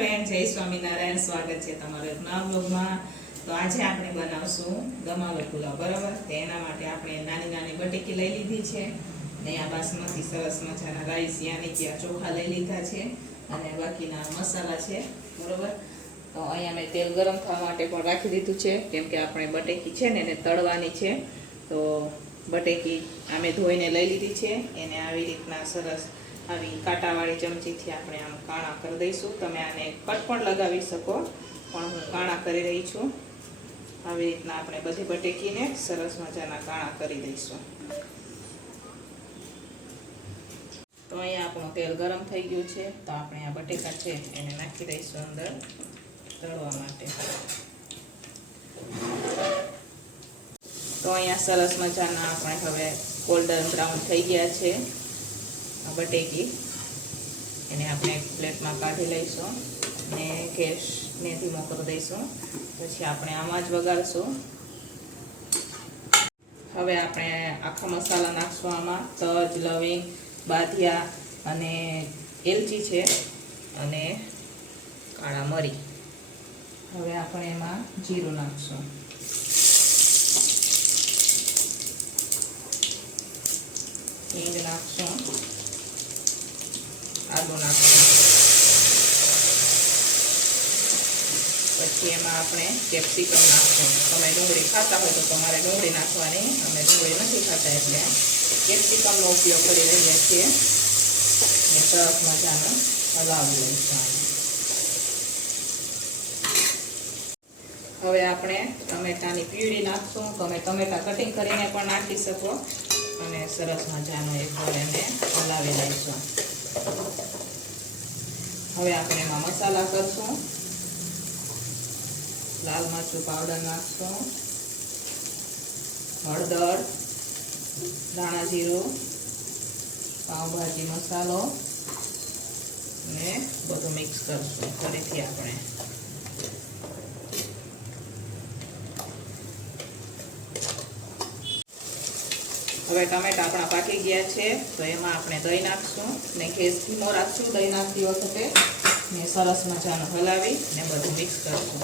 Friend જય સ્વામિનારાયણ, સ્વાગત છે તમારું નવા બ્લોગમાં તો આજે આપણે બનાવશું ગમાલો પુલાવ, બરાબર? તેના માટે આપણે નાની નાની બટેકી લઈ લીધી છે. ને આ બાસમતી સરસ મજાના રાઈસ યાની કે ચોખા લઈ લીધા છે. અને બાકીના મસાલા છે, બરોબર? તો અહીંયા મેં તેલ ગરમ થવા માટે પણ રાખી દીધું છે, કેમ કે આપણે બટેકી છે ને એને તળવાની છે. તો બટેકી અમે ધોઈને લઈ લીધી છે. એને આવી રીતના સરસ આવી કાંટાવાળી ચમચીથી આપણે આમ કાણા કરી દઈશું. તમે આને કટ પણ લગાવી શકો, પણ હું કાણા કરી રહી છું. આવી રીતના આપણે બધી બટેકીને સરસ મજાના કાણા કરી દઈશું. તો અહીંયા આપણું તેલ ગરમ થઈ ગયું છે. તો આપણે આ બટેકા છે એને નાખી દઈશું અંદર તળવા માટે. તો અહીંયા સરસ મજાના આપણે હવે ગોલ્ડન બ્રાઉન થઈ ગયા છે. આ બટેકી એને આપણે એક પ્લેટમાં કાઢી લઈશું અને ગેસને ધીમો કરી દઈશું. પછી આપણે આમાં જ વગાડશું હવે આપણે આખા મસાલા નાખશું આમાં. તજ, લવિંગ, બાધિયા અને એલચી છે અને કાળા મરી. હવે આપણે એમાં જીરું નાખશું. હિંગ નાખશું. આદુ નાખશું પછી એમાં આપણે કેપ્સિકમ નાખશું તમે ડુંગળી ખાતા હોય તો તમારે ડુંગળી નાખવાની. અમે ડુંગળી નથી ખાતા એટલે કેપ્સિકમનો ઉપયોગ કરી રહ્યા છીએ. અને સરસ મજાનો હલાવી લઈશું. હવે આપણે ટમેટાની પ્યુરી નાખશું. તમે ટમેટા કટિંગ કરીને પણ નાખી શકો. અને સરસ મજાનો એક એને હલાવી લઈશું. હવે આપણે એમાં મસાલા કરશું. લાલ મરચું પાવડર નાખશું. હળદર, ધાણા જીરું પાવભાજી મસાલો, ને બધું મિક્સ કરશું ફરીથી આપણે. હવે ટમેટા આપણા પાકી ગયા છે, તો એમાં આપણે દહીં નાખશું ને ગેસ ધીમો રાખશું દહીં નાખતી વખતે. ને સરસ મજાનું હલાવી ને બધું મિક્સ કરશું.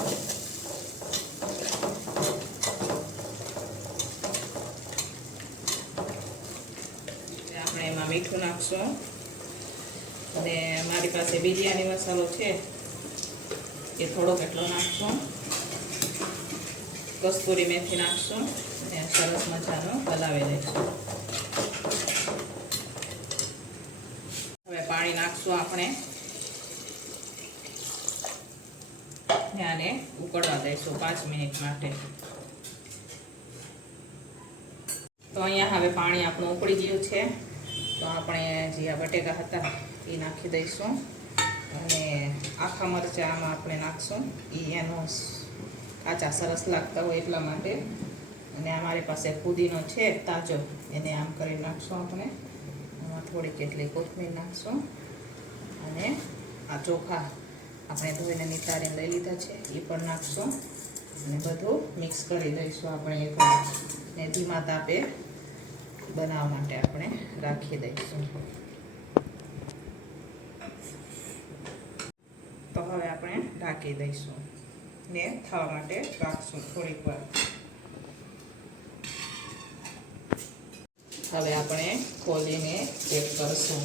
આપણે એમાં મીઠું નાખશું. અને મારી પાસે બિરયાની મસાલો છે, એ થોડોક એટલો નાખશું. કસ્તુરી મેથી નાખશું. અને સરસ મજાનો હલાવી લઈશું હવે પાણી નાખશું આપણે. આને ઉકળવા દઈશું પાંચ મિનિટ માટે. તો અહીંયા હવે પાણી આપણું ઉકળી ગયું છે. તો આપણે જે આ બટેકા હતા એ નાખી દઈશું. અને આખા મરચાં આમાં આપણે નાખશું. એ એનો કાચા સરસ લાગતા હોય એટલા માટે અને અમારી પાસે પુદીનો છે, તાજો. એને આમ કરી નાખશું આપણે. એમાં થોડીક એટલી કોથમીર નાખશું. અને આ ચોખા આપણે ધોઈને નિતારી લઈ લીધા છે એ પણ નાખશું. અને બધું મિક્સ કરી દઈશું આપણે એક ને ધીમા તાપે બનાવવા માટે આપણે રાખી દઈશું. તો હવે આપણે ઢાંકી દઈશું. ને થવા માટે રાખશું થોડીક વાર. હવે આપણે ખોલીને ચેક કરશું.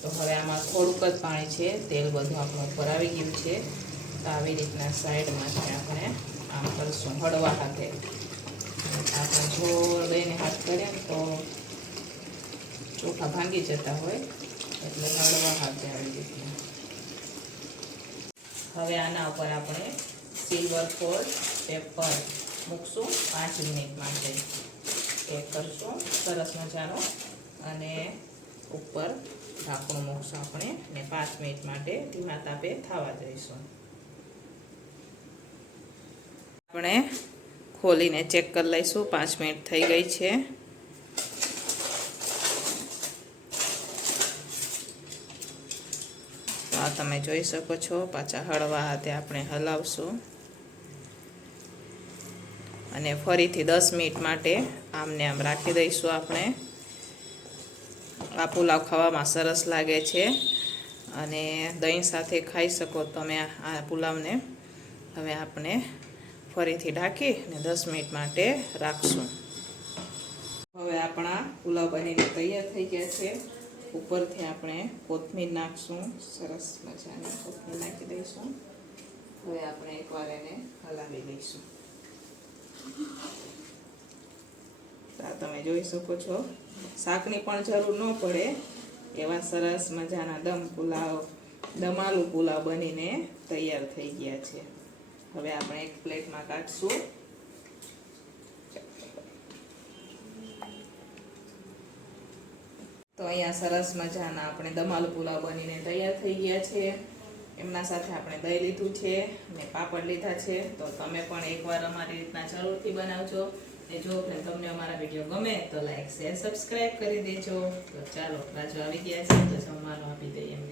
તો હવે આમાં થોડુંક જ પાણી છે, તેલ બધું આપણું ઉપર આવી ગયું છે. તો આવી રીતના સાઈડમાંથી આપણે આમ કરશું હળવા હાથે. આપણે જોર લઈને હાથ કરીએ તો ચોખા ભાંગી જતા હોય, એટલે હળવા હાથે આવી રીતના. હવે આના ઉપર આપણે સિલ્વર ફોર પેપર મૂકશું પાંચ મિનિટ માટે. એ કરશું. સરસ મજાનો. અને ઉપર ઢાંકણું મૂકશું આપણે ને પાંચ મિનિટ માટે ધીમા તાપે થવા દઈશું આપણે ખોલીને ચેક કરી લઈશું. પાંચ મિનિટ થઈ ગઈ છે. આ તમે જોઈ શકો છો. પાછા હળવા હાથે આપણે હલાવશું. અને ફરીથી દસ મિનિટ માટે આમને આમ રાખી દઈશું આપણે. આ પુલાવ ખાવામાં સરસ લાગે છે અને દહીં સાથે ખાઈ શકો તમે આ પુલાવને. હવે આપણે ફરીથી ઢાંકી અને દસ મિનિટ માટે રાખશું. હવે આપણા પુલાવ બનીને તૈયાર થઈ ગયા છે. ઉપરથી આપણે કોથમીર નાખશું. સરસ મજાની કોથમીર નાખી દઈશું. હવે આપણે એકવાર એને હલાવી આ તમે જોઈ શકો છો. શાકની પણ જરૂર ન પડે. એવા સરસ મજાના દમ પુલાવ, દમાલુ પુલાવ બનીને તૈયાર થઈ ગયા છે. હવે આપણે એક પ્લેટમાં કાઢશું. તો અહીંયા સરસ મજાના આપણે દમાલુ પુલાવ બનીને તૈયાર થઈ ગયા છે. એમના સાથે આપણે દહીં લીધું છે અને પાપડ લીધા છે. તો તમે પણ એકવાર અમારી રીતના જરૂરથી બનાવજો. અને જો તમને અમારા વીડિયો ગમે તો લાઈક, શેર, સબસ્ક્રાઈબ કરી દેજો. તો ચાલો રાજુ આવી ગયા છે. તો જમવાનું આપી દઈએ.